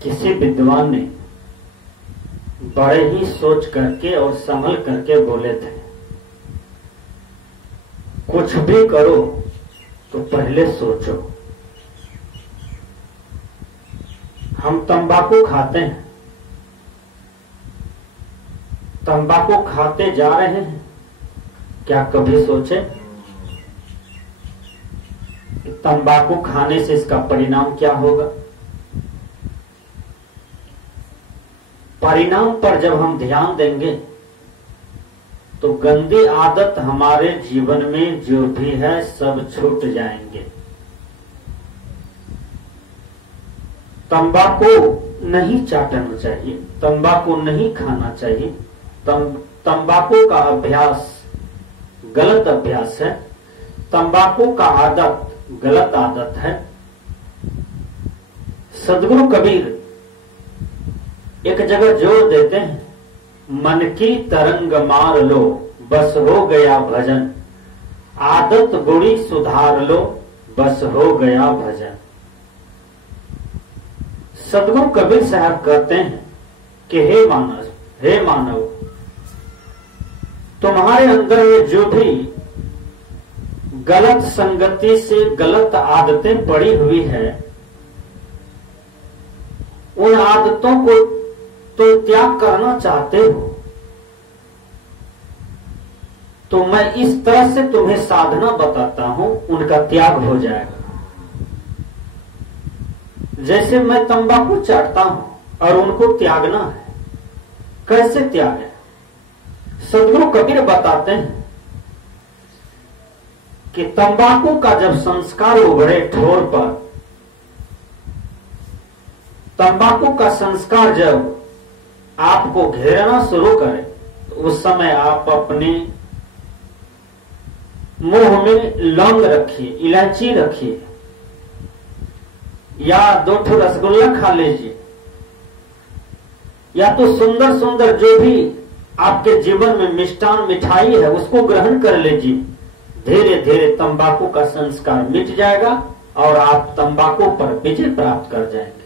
किसी विद्वान ने बड़े ही सोच करके और संभल करके बोले थे, कुछ भी करो तो पहले सोचो। हम तंबाकू खाते हैं, तंबाकू खाते जा रहे हैं, क्या कभी सोचे तंबाकू खाने से इसका परिणाम क्या होगा? परिणाम पर जब हम ध्यान देंगे तो गंदी आदत हमारे जीवन में जो भी है सब छूट जाएंगे। तंबाकू नहीं चाटना चाहिए, तंबाकू नहीं खाना चाहिए। तंबाकू का अभ्यास गलत अभ्यास है, तंबाकू का आदत गलत आदत है। सदगुरु कबीर एक जगह जोर देते हैं, मन की तरंग मार लो बस हो गया भजन, आदत बुरी सुधार लो बस हो गया भजन। सदगुरु कबीर साहब कहते हैं कि हे मानव, तुम्हारे अंदर में जो भी गलत संगति से गलत आदतें पड़ी हुई है, उन आदतों को तो त्याग करना चाहते हो, तो मैं इस तरह से तुम्हें साधना बताता हूं, उनका त्याग हो जाएगा। जैसे मैं तंबाकू चाटता हूं और उनको त्यागना है, कैसे त्याग है? सदगुरु कबीर बताते हैं कि तंबाकू का जब संस्कार उभरे ठोर पर, तंबाकू का संस्कार जब आपको घेरना शुरू करे, तो उस समय आप अपने मुंह में लौंग रखिए, इलायची रखिए, या 2 रसगुल्ला खा लीजिए, या तो सुंदर सुंदर जो भी आपके जीवन में मिष्टान मिठाई है उसको ग्रहण कर लीजिए। धीरे धीरे तंबाकू का संस्कार मिट जाएगा और आप तंबाकू पर विजय प्राप्त कर जाएंगे।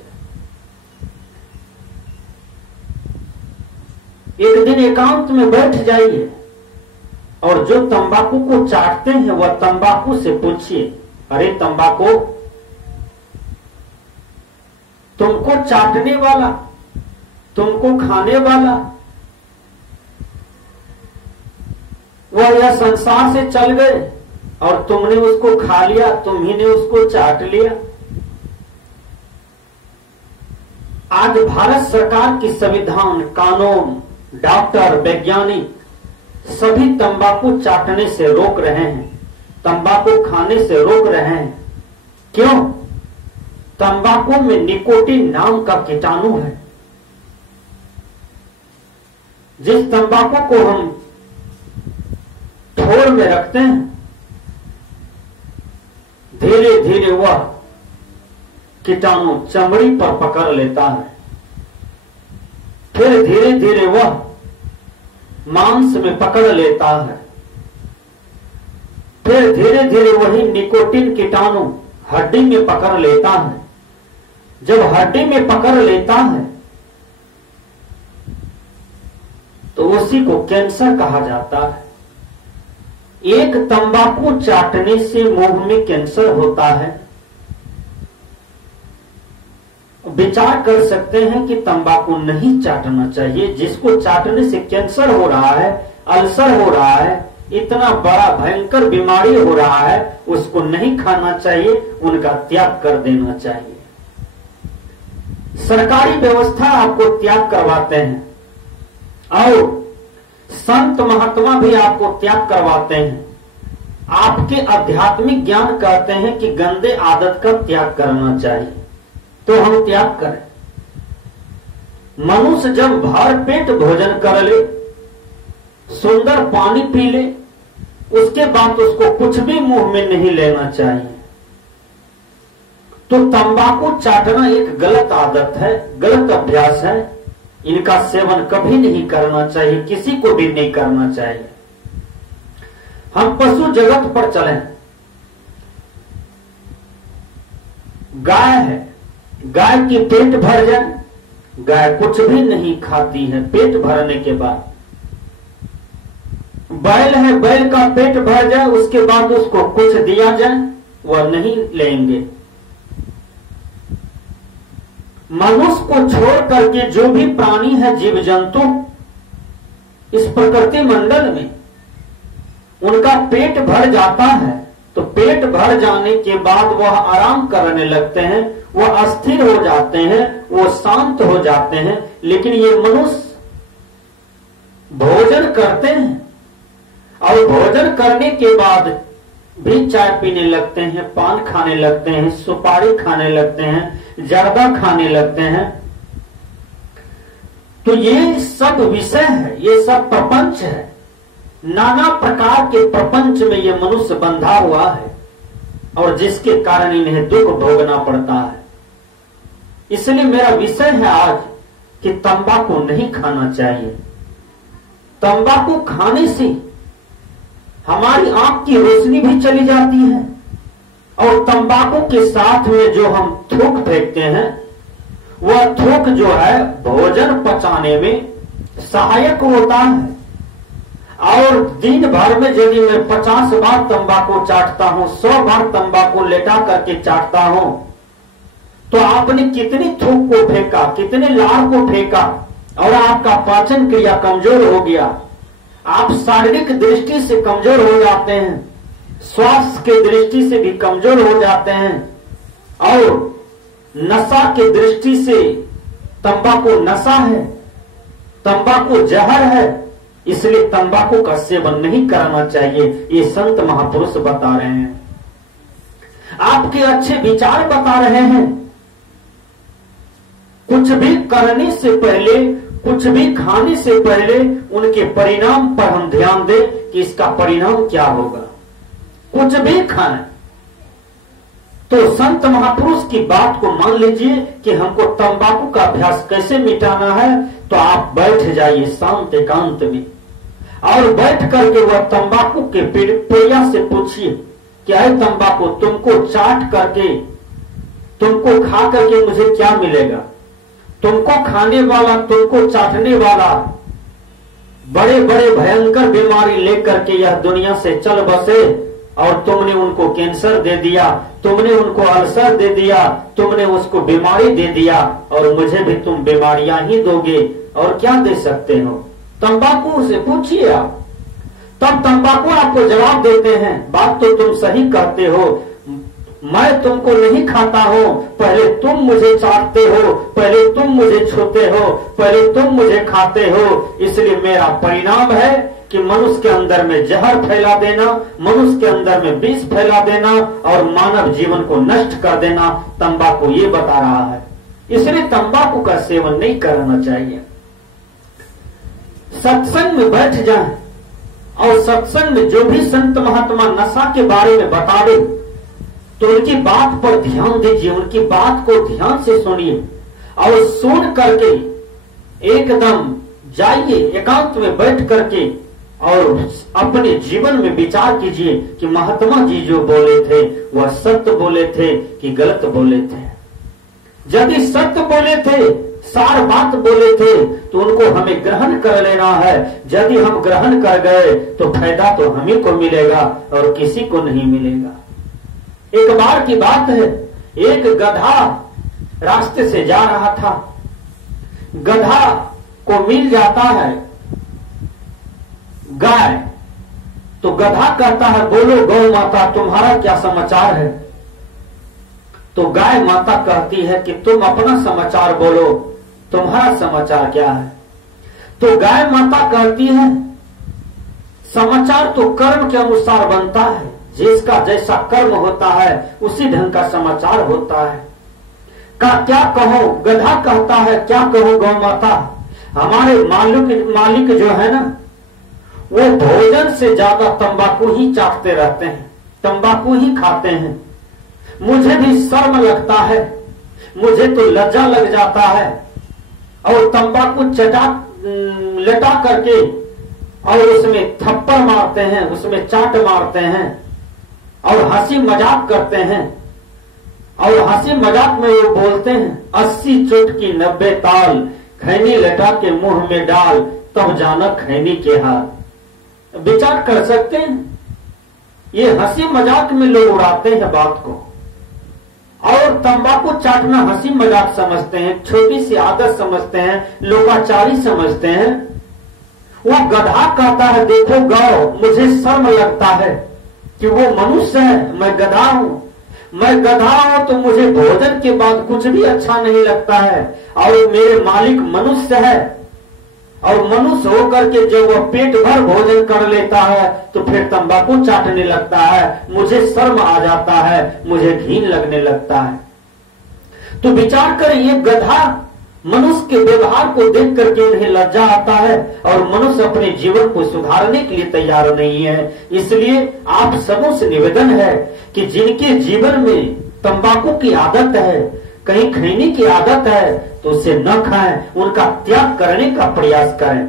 एक दिन एकांत में बैठ जाइए और जो तंबाकू को चाटते हैं वह तंबाकू से पूछिए, अरे तंबाकू, तुमको चाटने वाला, तुमको खाने वाला, वह यह संसार से चल गए और तुमने उसको खा लिया, तुम्ही ने उसको चाट लिया। आज भारत सरकार की संविधान, कानून, डॉक्टर, वैज्ञानिक सभी तंबाकू चाटने से रोक रहे हैं, तंबाकू खाने से रोक रहे हैं। क्यों? तंबाकू में निकोटीन नाम का कीटाणु है। जिस तंबाकू को हम ठोर में रखते हैं, धीरे धीरे वह कीटाणु चमड़ी पर पकड़ लेता है, फिर धीरे धीरे वह मांस में पकड़ लेता है, फिर धीरे धीरे वही निकोटीन कीटाणु हड्डी में पकड़ लेता है। जब हड्डी में पकड़ लेता है तो उसी को कैंसर कहा जाता है। एक तंबाकू चाटने से मुंह में कैंसर होता है। विचार कर सकते हैं कि तंबाकू नहीं चाटना चाहिए। जिसको चाटने से कैंसर हो रहा है, अल्सर हो रहा है, इतना बड़ा भयंकर बीमारी हो रहा है, उसको नहीं खाना चाहिए, उनका त्याग कर देना चाहिए। सरकारी व्यवस्था आपको त्याग करवाते हैं और संत महात्मा भी आपको त्याग करवाते हैं। आपके आध्यात्मिक ज्ञान कहते हैं कि गंदे आदत का त्याग करना चाहिए, तो हम त्याग करें। मनुष्य जब भर पेट भोजन कर ले, सुंदर पानी पी ले, उसके बाद उसको कुछ भी मुंह में नहीं लेना चाहिए। तो तंबाकू चाटना एक गलत आदत है, गलत अभ्यास है। इनका सेवन कभी नहीं करना चाहिए, किसी को भी नहीं करना चाहिए। हम पशु जगत पर चलें। गाय है, गाय की पेट भर जाए गाय कुछ भी नहीं खाती है पेट भरने के बाद। बैल है, बैल का पेट भर जाए उसके बाद उसको कुछ दिया जाए वह नहीं लेंगे। मनुष्य को छोड़ करके जो भी प्राणी है, जीव जंतु इस प्रकृति मंडल में, उनका पेट भर जाता है तो पेट भर जाने के बाद वह आराम करने लगते हैं, वह अस्थिर हो जाते हैं, वो शांत हो जाते हैं। लेकिन ये मनुष्य भोजन करते हैं और भोजन करने के बाद भी चाय पीने लगते हैं, पान खाने लगते हैं, सुपारी खाने लगते हैं, जर्दा खाने लगते हैं। तो ये सब विषय है, ये सब प्रपंच है। नाना प्रकार के प्रपंच में ये मनुष्य बंधा हुआ है और जिसके कारण इन्हें दुख भोगना पड़ता है। इसलिए मेरा विषय है आज कि तंबाकू नहीं खाना चाहिए। तंबाकू खाने से हमारी आंख की रोशनी भी चली जाती है और तंबाकू के साथ में जो हम थूक फेंकते हैं वह थूक जो है भोजन पचाने में सहायक होता है। और दिन भर में यदि मैं 50 बार तंबाकू चाटता हूं, 100 बार तंबाकू लेटा करके चाटता हूं, तो आपने कितनी थूक को फेंका, कितने लार को फेंका और आपका पाचन क्रिया कमजोर हो गया। आप शारीरिक दृष्टि से कमजोर हो जाते हैं, स्वास्थ्य के दृष्टि से भी कमजोर हो जाते हैं और नशा के दृष्टि से तंबाकू नशा है, तंबाकू जहर है। इसलिए तंबाकू का सेवन नहीं करना चाहिए, ये संत महापुरुष बता रहे हैं, आपके अच्छे विचार बता रहे हैं। कुछ भी करने से पहले, कुछ भी खाने से पहले उनके परिणाम पर हम ध्यान दें कि इसका परिणाम क्या होगा। कुछ भी खाएं तो संत महापुरुष की बात को मान लीजिए कि हमको तंबाकू का अभ्यास कैसे मिटाना है, तो आप बैठ जाइए शांत एकांत में और बैठ करके वह तंबाकू के पेड़िया से पूछिए क्या है तंबाकू, तुमको चाट करके, तुमको खा करके मुझे क्या मिलेगा। तुमको खाने वाला, तुमको चाटने वाला बड़े बड़े भयंकर बीमारी लेकर के यह दुनिया से चल बसे और तुमने उनको कैंसर दे दिया, तुमने उनको अल्सर दे दिया, तुमने उसको बीमारी दे दिया और मुझे भी तुम बीमारियां ही दोगे और क्या दे सकते हो। तंबाकू से पूछिए आप, तब तंबाकू आपको जवाब देते हैं बात तो तुम सही करते हो, मैं तुमको नहीं खाता हूं, पहले तुम मुझे चाटते हो, पहले तुम मुझे छूते हो, पहले तुम मुझे खाते हो। इसलिए मेरा परिणाम है कि मनुष्य के अंदर में जहर फैला देना, मनुष्य के अंदर में विष फैला देना और मानव जीवन को नष्ट कर देना। तंबाकू ये बता रहा है, इसलिए तंबाकू का सेवन नहीं करना चाहिए। सत्संग में बैठ जाएं और सत्संग में जो भी संत महात्मा नशा के बारे में बतावे तो उनकी बात पर ध्यान दीजिए, उनकी बात को ध्यान से सुनिए और सुन करके एकदम जाइए एकांत में बैठ करके और अपने जीवन में विचार कीजिए कि महात्मा जी जो बोले थे वह सत्य बोले थे कि गलत बोले थे। यदि सत्य बोले थे, सार बात बोले थे तो उनको हमें ग्रहण कर लेना है। यदि हम ग्रहण कर गए तो फायदा तो हम ही को मिलेगा और किसी को नहीं मिलेगा। एक बार की बात है, एक गधा रास्ते से जा रहा था, गधा को मिल जाता है गाय, तो गधा कहता है बोलो गौ माता तुम्हारा क्या समाचार है। तो गाय माता कहती है कि तुम अपना समाचार बोलो, तुम्हारा समाचार क्या है। तो गाय माता कहती है समाचार तो कर्म के अनुसार बनता है, जिसका जैसा कर्म होता है उसी ढंग का समाचार होता है। क्या कहो, गधा कहता है क्या कहो गौ माता, हमारे मालिक जो है ना वो भोजन से ज्यादा तंबाकू ही चाटते रहते हैं, तंबाकू ही खाते हैं। मुझे भी शर्म लगता है, मुझे तो लज्जा लग जाता है और तंबाकू लेटा करके और उसमें थप्पड़ मारते हैं, उसमें चाट मारते हैं और हंसी मजाक करते हैं। और हंसी मजाक में वो बोलते हैं 80 चुटकी 90 ताल, खैनी लटा के मुंह में डाल, तब जाना खैनी के हाल। विचार कर सकते हैं, ये हंसी मजाक में लोग उड़ाते हैं बात को। और तंबाकू चाटना हंसी मजाक समझते हैं, छोटी सी आदत समझते हैं, लोकाचारी समझते हैं। वो गधा कहता है देखो गौ, मुझे शर्म लगता है कि वो मनुष्य है, मैं गधा हूं। मैं गधा हूं तो मुझे भोजन के बाद कुछ भी अच्छा नहीं लगता है, और मेरे मालिक मनुष्य है, और मनुष्य होकर के जब वह पेट भर भोजन कर लेता है तो फिर तंबाकू चाटने लगता है, मुझे शर्म आ जाता है, मुझे घिन लगने लगता है। तो विचार कर, ये गधा मनुष्य के व्यवहार को देख करके उन्हें लज्जा आता है, और मनुष्य अपने जीवन को सुधारने के लिए तैयार नहीं है। इसलिए आप सबों से निवेदन है कि जिनके जीवन में तंबाकू की आदत है, कहीं खैनी की आदत है, तो उसे न खाएं, उनका त्याग करने का प्रयास करें।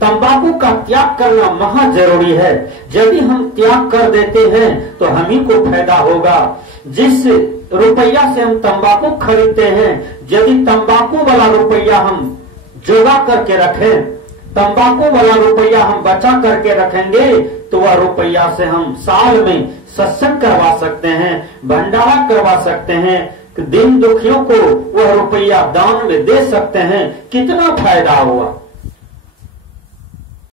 तंबाकू का त्याग करना महा जरूरी है। यदि हम त्याग कर देते हैं तो हम ही को फायदा होगा। जिस रुपया से हम तंबाकू खरीदते हैं, यदि तंबाकू वाला रुपया हम जोगा करके रखें, तंबाकू वाला रुपया हम बचा करके रखेंगे, तो वह रुपया से हम साल में सत्संग करवा सकते हैं, भंडारा करवा सकते हैं, दिन दुखियों को वह रुपया दान में दे सकते हैं। कितना फायदा हुआ।